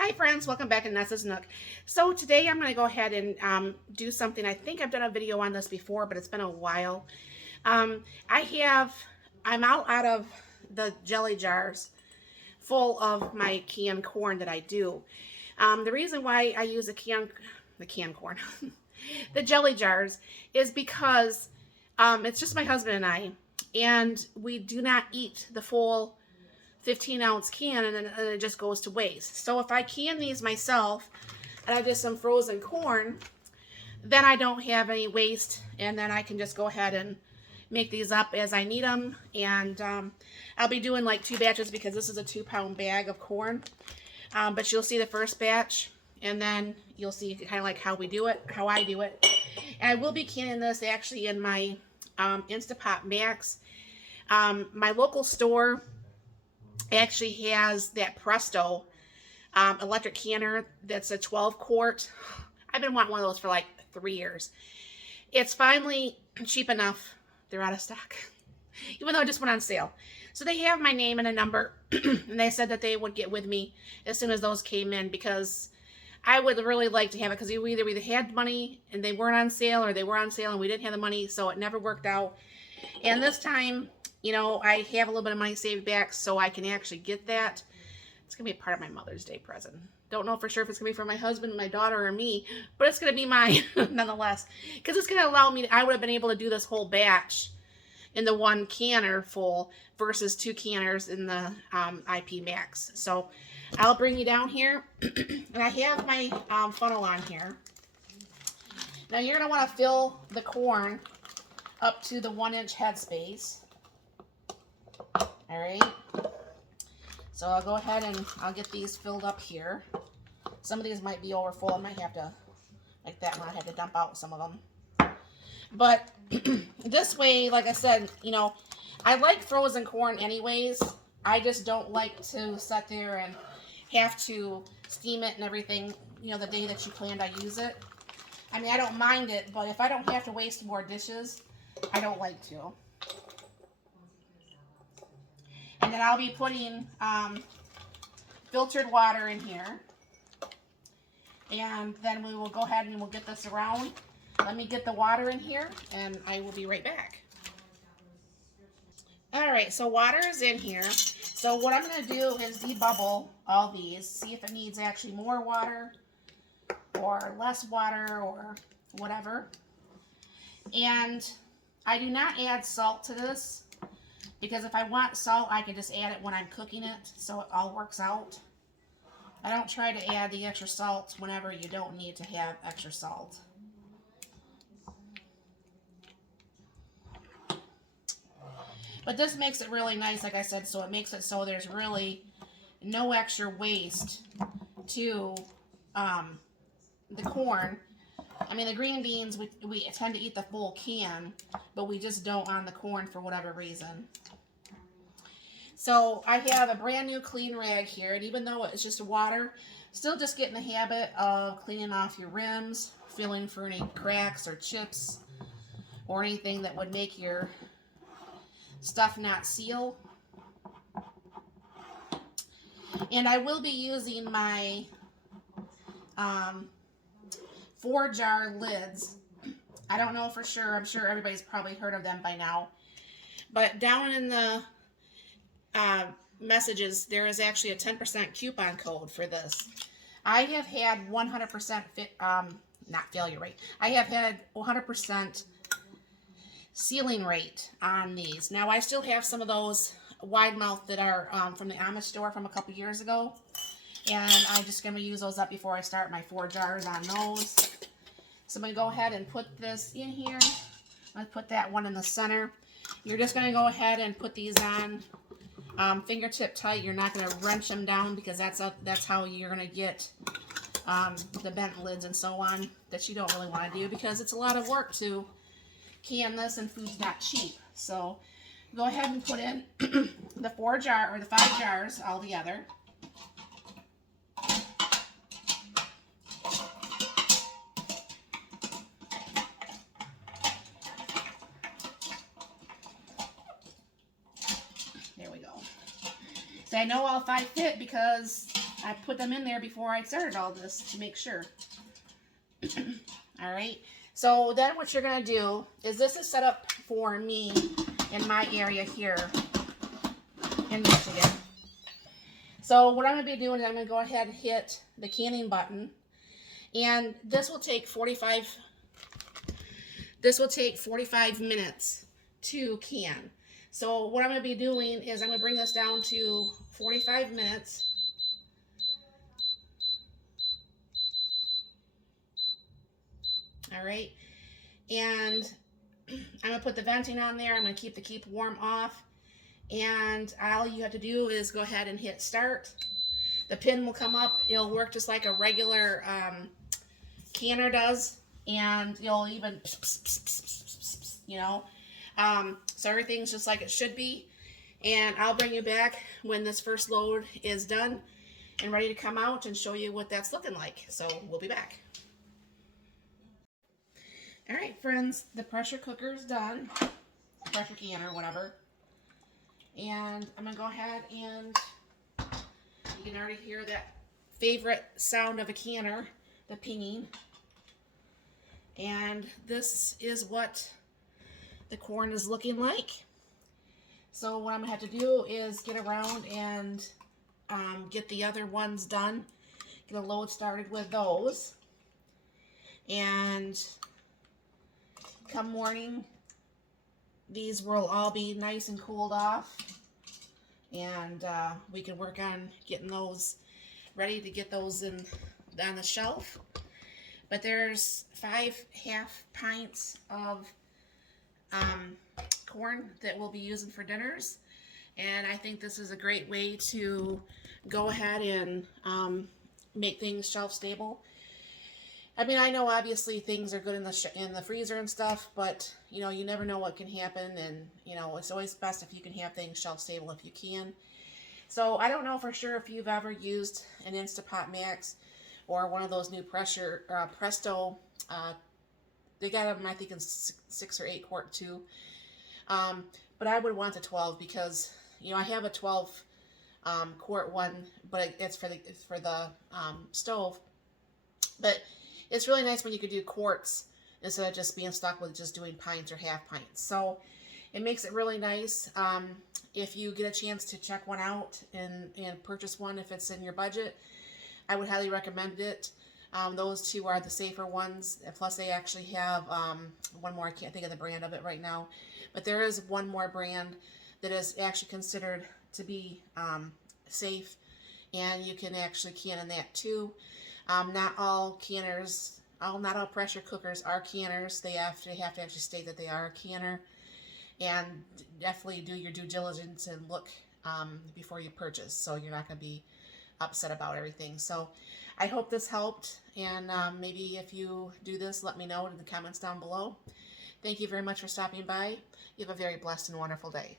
Hi friends, welcome back to Nessa's Nook. So today I'm going to go ahead and do something. I think I've done a video on this before, but it's been a while. Um, I'm out of the jelly jars full of my canned corn that I do. The reason why I use the canned corn, the jelly jars, is because it's just my husband and we do not eat the full 15-ounce can, and then it just goes to waste. So if I can these myself and I just some frozen corn, then I don't have any waste, and then I can just go ahead and make these up as I need them. And I'll be doing like 2 batches because this is a 2-pound bag of corn. But you'll see the first batch, and then you'll see kind of like how I do it. And I will be canning this actually in my Instapot Max. My local store actually has that Presto electric canner that's a 12 quart. I've been wanting one of those for like 3 years. It's finally cheap enough. They're out of stock, even though it just went on sale. So they have my name and a number, and they said that they would get with me as soon as those came in, because I would really like to have it, because we either had money and they weren't on sale, or they were on sale and we didn't have the money, so it never worked out. And this time, you know, I have a little bit of money saved back so I can actually get that. It's going to be a part of my Mother's Day present. Don't know for sure if it's going to be for my husband, my daughter, or me, but it's going to be mine nonetheless, because it's going to allow me I would have been able to do this whole batch in the 1 canner full versus 2 canners in the IP Max. So I'll bring you down here, and I have my funnel on here. Now you're going to want to fill the corn up to the 1-inch headspace. All right. So I'll go ahead and I'll get these filled up here. Some of these might be over full. I might have to, like that one, I had to dump out some of them. But this way, like I said, you know, I like frozen corn anyways. I just don't like to sit there and have to steam it and everything, you know, the day that you planned I use it. I mean, I don't mind it, but if I don't have to waste more dishes, I don't like to. And then I'll be putting filtered water in here. And then we will go ahead and we'll get this around. Let me get the water in here, and I will be right back. Alright, so water is in here. So what I'm going to do is debubble all these, see if it needs actually more water or less water or whatever. And I do not add salt to this, because if I want salt, I can just add it when I'm cooking it, so it all works out. I don't try to add the extra salt whenever you don't need to have extra salt. But this makes it really nice, like I said, so it makes it so there's really no extra waste to the corn. I mean, the green beans, we tend to eat the full can, but we just don't on the corn for whatever reason. So I have a brand new clean rag here, and even though it's just water, still just get in the habit of cleaning off your rims, feeling for any cracks or chips or anything that would make your stuff not seal. And I will be using my 4-jar lids. I don't know for sure. I'm sure everybody's probably heard of them by now. But down in the messages, there is actually a 10% coupon code for this. I have had 100% not failure rate. I have had 100% sealing rate on these. Now I still have some of those wide mouth that are from the Amish store from a couple years ago, and I'm just going to use those up before I start my 4 jars on those. So I'm going to go ahead and put this in here. I'm going to put that one in the center. You're just going to go ahead and put these on fingertip tight. You're not going to wrench them down, because that's how you're going to get the bent lids and so on that you don't really want to do, because it's a lot of work to can this, and food's not cheap. So go ahead and put in the 5 jars all together. There we go. So I know all 5 fit because I put them in there before I started all this to make sure. All right. So then what you're going to do is, this is set up for me in my area here in Michigan. So what I'm going to be doing is I'm going to go ahead and hit the canning button. And this will take 45 minutes to can. So what I'm going to be doing is I'm going to bring this down to 45 minutes. All right. And I'm going to put the venting on there. I'm going to keep the keep warm off. And all you have to do is go ahead and hit start. The pin will come up. It'll work just like a regular canner does. And you'll even, you know, so everything's just like it should be. And I'll bring you back when this first load is done and ready to come out and show you what that's looking like. So we'll be back. All right, friends, the pressure cooker is done, pressure canner, whatever. And I'm gonna go ahead and you can already hear that favorite sound of a canner, the pinging. And this is what the corn is looking like. So what I'm gonna have to do is get around and get the other ones done, get a load started with those. And come morning, these will all be nice and cooled off, and we can work on getting those ready to get those in on the shelf. But there's 5.5 pints of corn that we'll be using for dinners, and I think this is a great way to go ahead and make things shelf stable. I mean, I know obviously things are good in the freezer and stuff, but you know, you never know what can happen, and you know, it's always best if you can have things shelf stable if you can. So I don't know for sure if you've ever used an Instapot Max or one of those new Presto. They got them, I think, in 6 or 8 quart too. But I would want the 12 because, you know, I have a 12 quart one, but it's for the stove. But it's really nice when you could do quarts instead of just being stuck with just doing pints or half pints. So it makes it really nice. If you get a chance to check one out and purchase one if it's in your budget, I would highly recommend it. Those two are the safer ones. Plus they actually have one more. I can't think of the brand of it right now. But there is one more brand that is actually considered to be safe. And you can actually can in that too. Not all canners, not all pressure cookers are canners. They have to actually state that they are a canner, and definitely do your due diligence and look before you purchase, so you're not going to be upset about everything. So I hope this helped, and maybe if you do this, let me know in the comments down below. Thank you very much for stopping by. You have a very blessed and wonderful day.